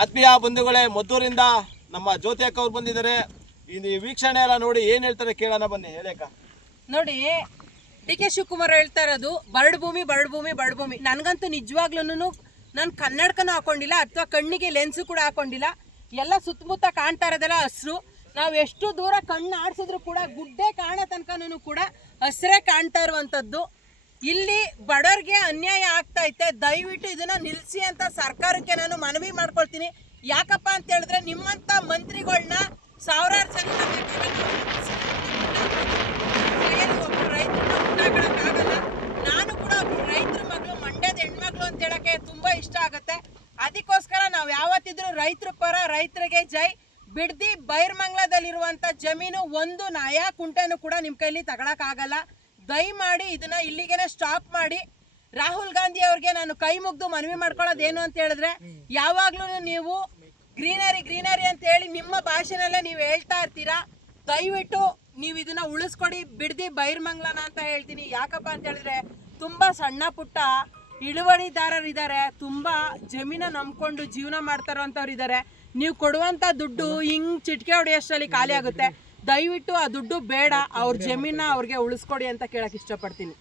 ಆತ್ಮೀಯ ಬಂಧುಗಳೇ, ಮದ್ದೂರಿಂದ ನಮ್ಮ ಜ್ಯೋತಿ ಅಕ್ಕ ಅವ್ರು ಬಂದಿದ್ದಾರೆ. ಇದು ವೀಕ್ಷಣೆ ಎಲ್ಲ ನೋಡಿ ಏನು ಹೇಳ್ತಾರೆ ಕೇಳೋಣ, ಬನ್ನಿ. ಹೇಳಕ್ಕ ನೋಡಿ, ಡಿ ಕೆ ಶಿವಕುಮಾರ್ ಹೇಳ್ತಾ ಇರೋದು ಬರಡು ಭೂಮಿ ಬರಡು ಭೂಮಿ ಬರಡು ಭೂಮಿ. ನನಗಂತೂ ನಿಜವಾಗ್ಲೂ ನಾನು ಕನ್ನಡಕನೂ ಹಾಕೊಂಡಿಲ್ಲ ಅಥವಾ ಕಣ್ಣಿಗೆ ಲೆನ್ಸು ಕೂಡ ಹಾಕೊಂಡಿಲ್ಲ. ಎಲ್ಲ ಸುತ್ತಮುತ್ತ ಕಾಣ್ತಾ ಇರೋದೆಲ್ಲ ಹಸಿರು. ನಾವು ಎಷ್ಟು ದೂರ ಕಣ್ಣು ಆಡಿಸಿದ್ರು ಕೂಡ ಗುಡ್ಡೆ ಕಾಣೋ ತನಕನೂ ಕೂಡ ಹಸಿರೇ ಕಾಣ್ತಾ ಇರುವಂಥದ್ದು. ಇಲ್ಲಿ ಬಡವರಿಗೆ ಅನ್ಯಾಯ ಆಗ್ತಾ ಐತೆ. ದಯವಿಟ್ಟು ಇದನ್ನ ನಿಲ್ಲಿಸಿ ಅಂತ ಸರ್ಕಾರಕ್ಕೆ ನಾನು ಮನವಿ ಮಾಡ್ಕೊಳ್ತೀನಿ. ಯಾಕಪ್ಪ ಅಂತ ಹೇಳಿದ್ರೆ, ನಿಮ್ಮಂಥ ಮಂತ್ರಿಗಳನ್ನ ಸಾವಿರಾರು ಜನ ಒಬ್ಬರು ರೈತರನ್ನ ಉಂಟಾಗಲ್ಲ. ನಾನು ಕೂಡ ಒಬ್ರು ರೈತರ ಮಗಳು, ಮಂಡ್ಯದ ಹೆಣ್ಮಗಳು ಅಂತ ಹೇಳಕ್ಕೆ ತುಂಬಾ ಇಷ್ಟ ಆಗುತ್ತೆ. ಅದಕ್ಕೋಸ್ಕರ ನಾವು ಯಾವತ್ತಿದ್ರು ರೈತರ ಪರ, ರೈತರಿಗೆ ಜೈ. ಬಿಡ್ದಿ ಬೈರ್ಮಂಗ್ಲದಲ್ಲಿರುವಂಥ ಜಮೀನು ಒಂದು ನಯಾ ಕುಂಟೆನೂ ಕೂಡ ನಿಮ್ಮ ಕೈಲಿ ತಗೊಳಕ್ಕಾಗಲ್ಲ. ದಯಮಾಡಿ ಇದನ್ನ ಇಲ್ಲಿಗೆನೆ ಸ್ಟಾಪ್ ಮಾಡಿ. ರಾಹುಲ್ ಗಾಂಧಿ ಅವ್ರಿಗೆ ನಾನು ಕೈ ಮುಗ್ದು ಮನವಿ ಮಾಡ್ಕೊಳ್ಳೋದೇನು ಅಂತ ಹೇಳಿದ್ರೆ, ಯಾವಾಗ್ಲೂ ನೀವು ಗ್ರೀನರಿ ಗ್ರೀನರಿ ಅಂತ ಹೇಳಿ ನಿಮ್ಮ ಭಾಷೆನಲ್ಲೇ ನೀವು ಹೇಳ್ತಾ ಇರ್ತೀರಾ. ದಯವಿಟ್ಟು ನೀವು ಇದನ್ನ ಉಳಿಸ್ಕೊಡಿ, ಬಿಡ್ದಿ ಬೈರ್ಮಂಗ್ಲನ ಅಂತ ಹೇಳ್ತೀನಿ. ಯಾಕಪ್ಪ ಅಂತ ಹೇಳಿದ್ರೆ, ತುಂಬಾ ಸಣ್ಣ ಪುಟ್ಟ ಇಳುವರಿದಾರರಿದ್ದಾರೆ, ತುಂಬಾ ಜಮೀನ ನಂಬ್ಕೊಂಡು ಜೀವನ ಮಾಡ್ತಾರಂತವ್ರು ಇದ್ದಾರೆ. ನೀವು ಕೊಡುವಂತ ದುಡ್ಡು ಹಿಂಗ್ ಚಿಟಿಕೆ ಹೊಡೆಯೋಷ್ಟರಲ್ಲಿ ಖಾಲಿ ಆಗುತ್ತೆ. ದಯವಿಟ್ಟು ಆ ದುಡ್ಡು ಬೇಡ, ಅವ್ರ ಜಮೀನ ಅವ್ರಿಗೆ ಉಳಿಸ್ಕೊಡಿ ಅಂತ ಕೇಳಕ್ ಇಷ್ಟಪಡ್ತೀನಿ.